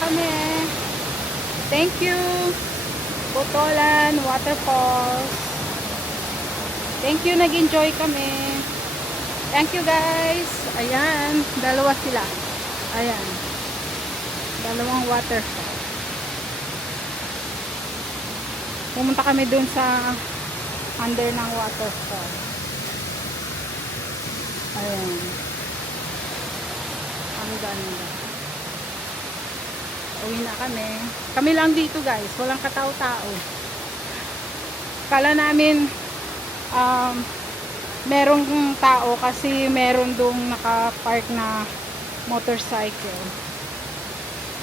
kami. Thank you. Botolan Waterfalls. Thank you, nag-enjoy kami. Thank you guys. Ayan, dalawa sila. Ayan. Dalawang waterfall. Pumunta kami dun sa under ng waterfall. Ayan. Ang ganda. Uwi na kami. Kami lang dito guys. Walang katao-tao. Kala namin merong tao kasi meron dong nakapark na motorcycle.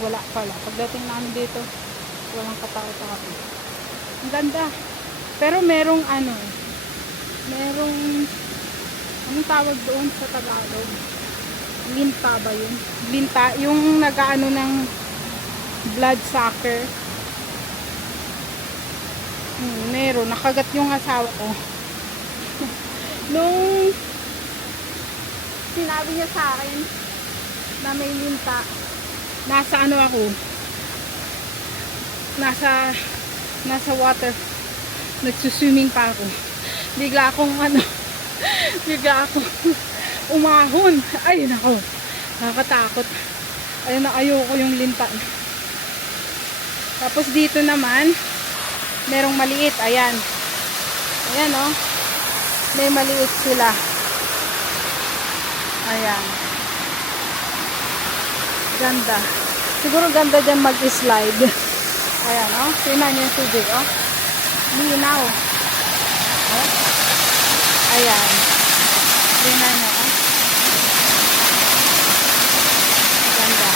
Wala pala. Pagdating namin dito, walang katao-tao. Ang ganda. Pero merong merong anong tawag doon sa Tagalog? Linta ba yun? Linta, yung nag-aano ng blood sucker. Meron, nakagat yung asawa ko. Nung sinabi niya sa akin na may linta, nasa ako, nasa water, nagsuswimming pa ako. Bigla akong umahon. Ay nako, nakakatakot. Ayun na, ayoko yung linta. Tapos dito naman merong maliit. Ayan oh, may maliit sila. Ayan, ganda. Siguro ganda dyan mag-slide. Ayan oh, tingnan nyo yung tubig oh, linaw oh. Ayan, tingnan nyo oh, ganda.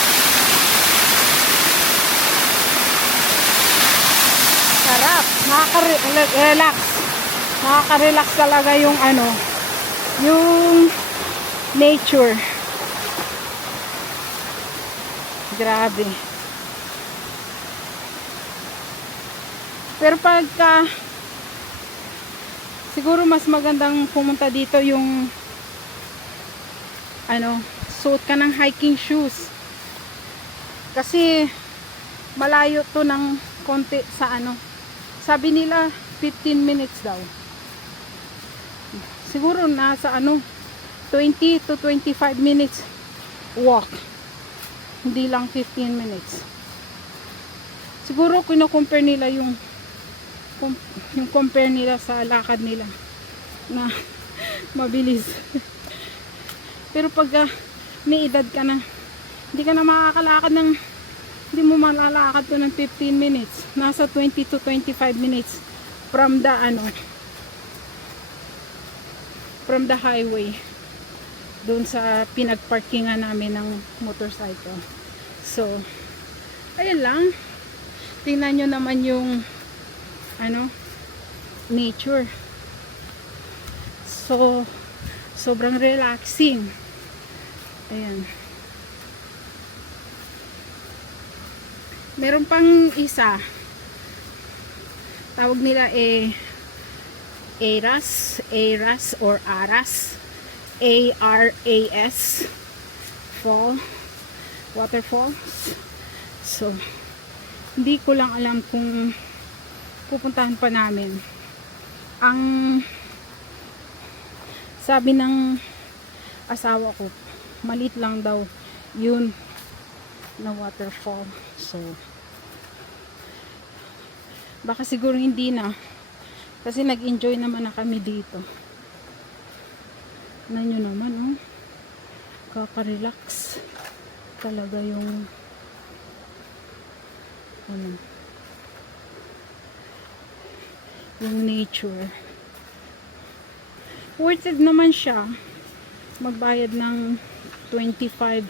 Sarap, nakaka-relax. Nakaka-relax talaga yung yung nature. Grabe. Pero pagka siguro mas magandang pumunta dito yung suot ka ng hiking shoes. Kasi malayo to ng konti sa sabi nila 15 minutes daw. Siguro nasa 20 to 25 minutes walk. Hindi lang 15 minutes. Siguro kino-compare nila yung compare nila sa lakad nila na mabilis. Pero pag may edad ka na, hindi ka na makakalakad hindi mo malalakad to ng 15 minutes. Nasa 20 to 25 minutes from the from the highway doon sa pinagparkingan namin ng motorcycle. So ayun lang, tingnan nyo naman yung nature. So sobrang relaxing. Ayan, meron pang isa, tawag nila Aras or Aras, ARAS waterfalls. So hindi ko lang alam kung pupuntahan pa namin. Ang sabi ng asawa ko, maliit lang daw yun na waterfall. So baka siguro hindi na, kasi nag-enjoy naman na kami dito. Na nyo naman oh, kaka-relax talaga yung yung nature. Worth it naman siya magbayad ng 25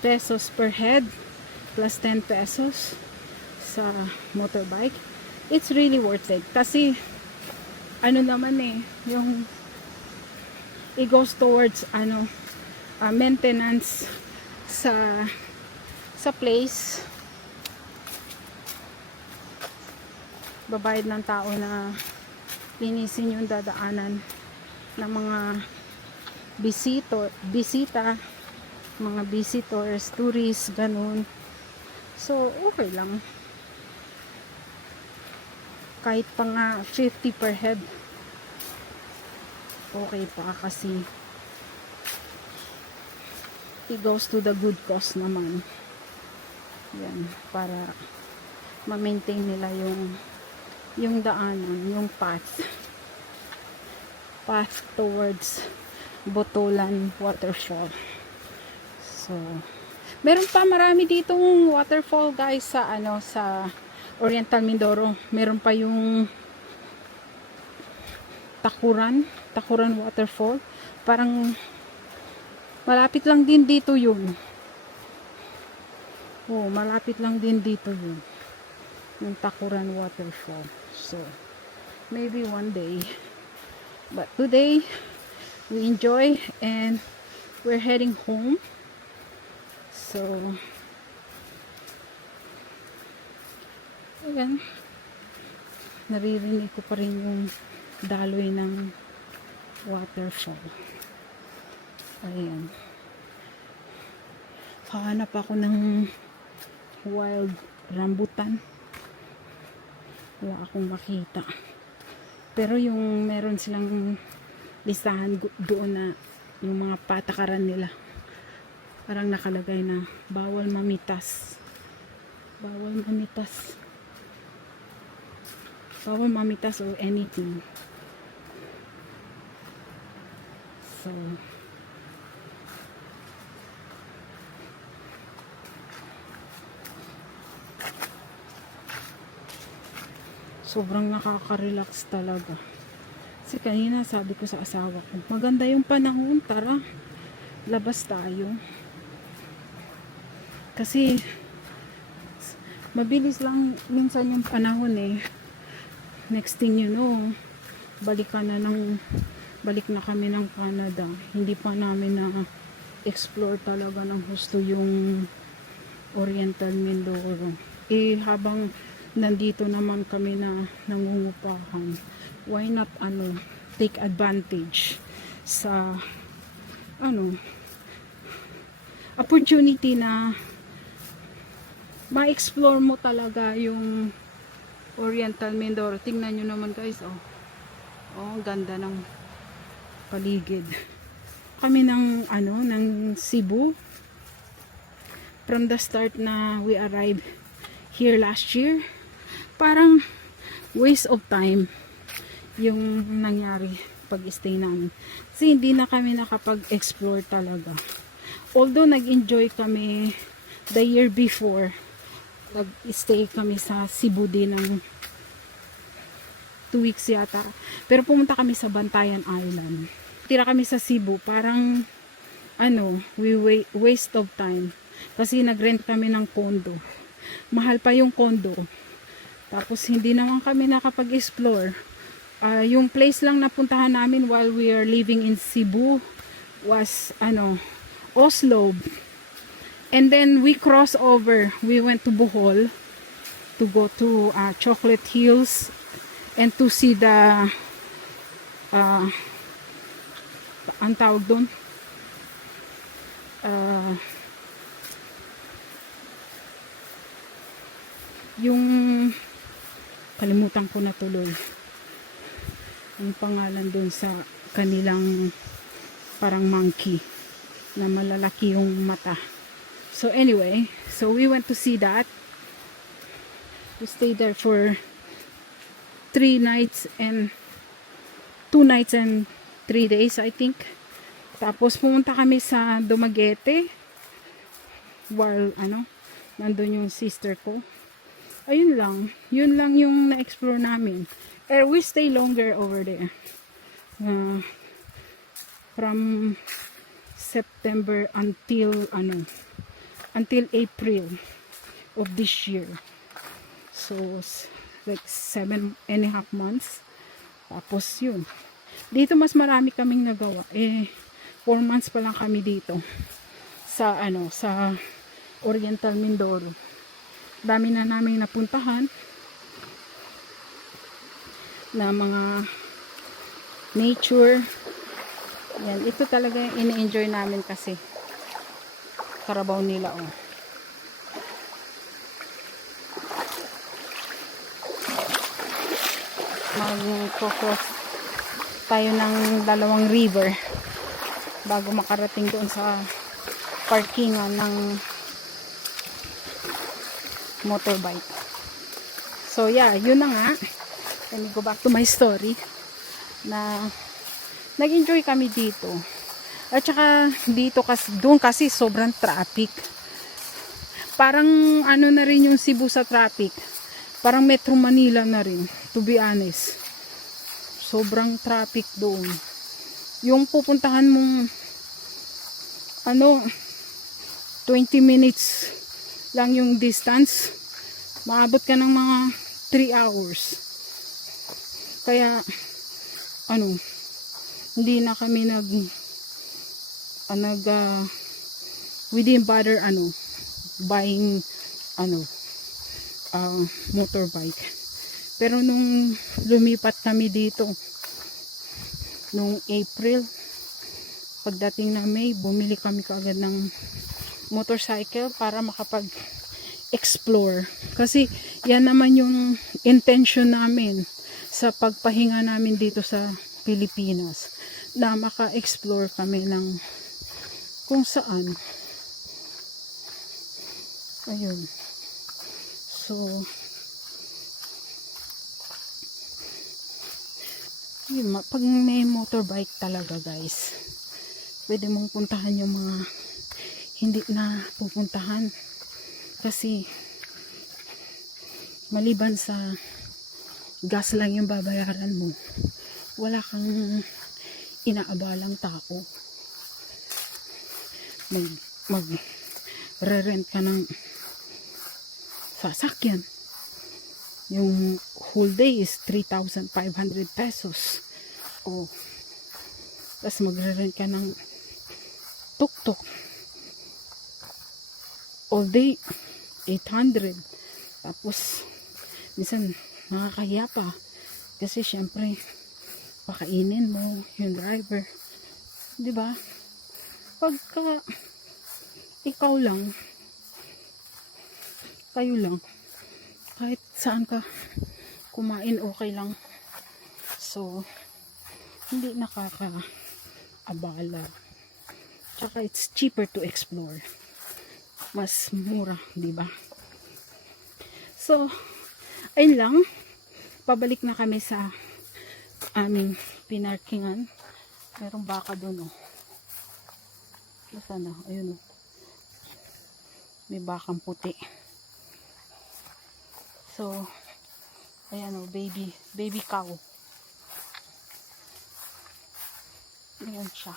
pesos per head plus 10 pesos sa motorbike. It's really worth it kasi naman yung it goes towards maintenance sa place. Babayad ng tao na linisin yung dadaanan ng mga bisita, mga visitors, tourists, ganun. So, okay lang. Kahit pa nga 50 per head, okay pa kasi it goes to the good cause naman. Yan, para ma-maintain nila yung daanan, yung path towards Botolan Waterfall. So, meron pa marami ditong waterfall guys sa sa Oriental Mindoro. Meron pa yung Takuran Waterfall. Parang malapit lang din dito yun. Oh, malapit lang din dito yun. Yung Takuran Waterfall. So, maybe one day. But today, we enjoy and we're heading home. So, ayan. Naririnig ko pa rin yung daloy ng waterfall. Ayan. Hahanap ako ng wild rambutan. Wala akong makita. Pero yung meron silang listahan doon na yung mga patakaran nila. Parang nakalagay na bawal mamitas. Bawal mamitas. Bawal mamitas or anything. So, sobrang nakaka-relax talaga. Kasi kanina sabi ko sa asawa ko, maganda yung panahon, tara, labas tayo. Kasi, mabilis lang minsan yung panahon eh. Next thing you know, balik na kami ng Canada. Hindi pa namin na explore talaga ng gusto yung Oriental Mindoro. Eh, habang nandito naman kami na nangungupahan, why not take advantage sa opportunity na ma-explore mo talaga yung Oriental Mindoro. Tingnan nyo naman guys, ang ganda ng paligid. Kami ng Cebu, from the start na we arrived here last year, parang waste of time yung nangyari pag-stay namin. Kasi hindi na kami nakapag-explore talaga. Although nag-enjoy kami the year before, nag-stay kami sa Cebu din ng 2 weeks yata. Pero pumunta kami sa Bantayan Island. Tira kami sa Cebu, parang waste of time. Kasi nag-rent kami ng condo. Mahal pa yung condo. Tapos hindi naman kami nakapag-explore. Yung place lang napuntahan namin while we are living in Cebu was Oslo. And then we crossed over. We went to Bohol to go to Chocolate Hills and to see the ang tawag doon, yung kalimutan ko na tuloy ang pangalan doon sa kanilang parang monkey na malalaki yung mata. So anyway, so we went to see that. We stayed there for 2 nights and 3 days I think. Tapos pumunta kami sa Dumaguete while nandun yung sister ko. Ayun lang. Yun lang yung na-explore namin. We stay longer over there. From September until April of this year. So, like 7.5 months. Tapos yun. Dito mas marami kaming nagawa. 4 months pa lang kami dito. Sa Oriental Mindoro. Dami na naming napuntahan na mga nature. Yan, ito talaga yung ini-enjoy namin kasi. Karabaw nila mag-cross tayo ng dalawang river bago makarating doon sa parkingan ng motorbike. So yeah, yun na nga. Let me go back to my story na nag-enjoy kami dito. At saka dito doon kasi sobrang traffic. Parang ano na rin yung Cebu sa traffic. Parang Metro Manila na rin, to be honest. Sobrang traffic doon. Yung pupuntahan mong 20 minutes lang yung distance, maabot ka ng mga 3 hours. Kaya hindi na kami we didn't bother buying motorbike. Pero nung lumipat kami dito nung April, pagdating na May, bumili kami kaagad ng motorcycle para makapag-explore. Kasi yan naman yung intention namin sa pagpahinga namin dito sa Pilipinas, na maka-explore kami ng kung saan. Ayun. So, pag may motorbike talaga guys, pwede mong puntahan yung mga hindi na pupuntahan. Kasi maliban sa gas lang yung babayaran mo, wala kang inaabalang tao. Mag-rent ka ng sasakyan. Yung whole day is 3,500 pesos. Tapos magre-rent ka ng tuk-tuk. All day, 800. Tapos, minsan, nakakahiya pa. Kasi, syempre, pakainin mo yung driver. Diba? Pagka, ikaw lang, kayo lang, kahit saan ka kumain, okay lang. So, hindi nakaka-abala. Tsaka, it's cheaper to explore. Mas mura, diba? So, ayun lang. Pabalik na kami sa aming pinarkingan. Merong baka doon, Sana, ayun, may bakang puti. So, ayan, baby cow. Ayan siya.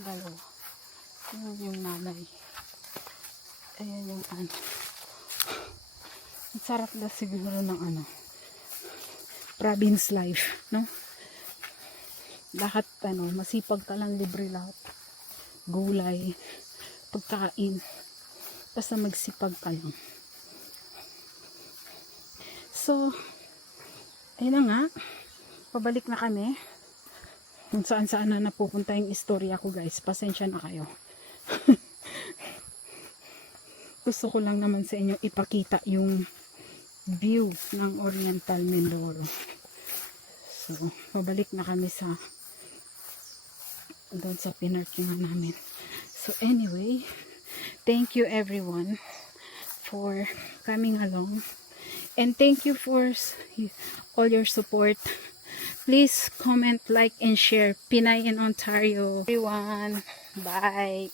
Dalawa. Ayan yung nanay. Ayan yung Ang sarap na siguro ng province life, no? Lahat, masipag ka lang, libre lahat. Gulay, pagkain, basta magsipag ka lang. So, ayun na nga, pabalik na kami. Kung saan na napupunta yung istorya ko guys, pasensya na kayo. Gusto ko lang naman sa inyo ipakita yung view ng Oriental Mindoro. So, pabalik na kami doon sa pinarkingan namin. So anyway, thank you everyone for coming along, and thank you for all your support. Please comment, like, and share. Pinay in Ontario. Everyone, bye.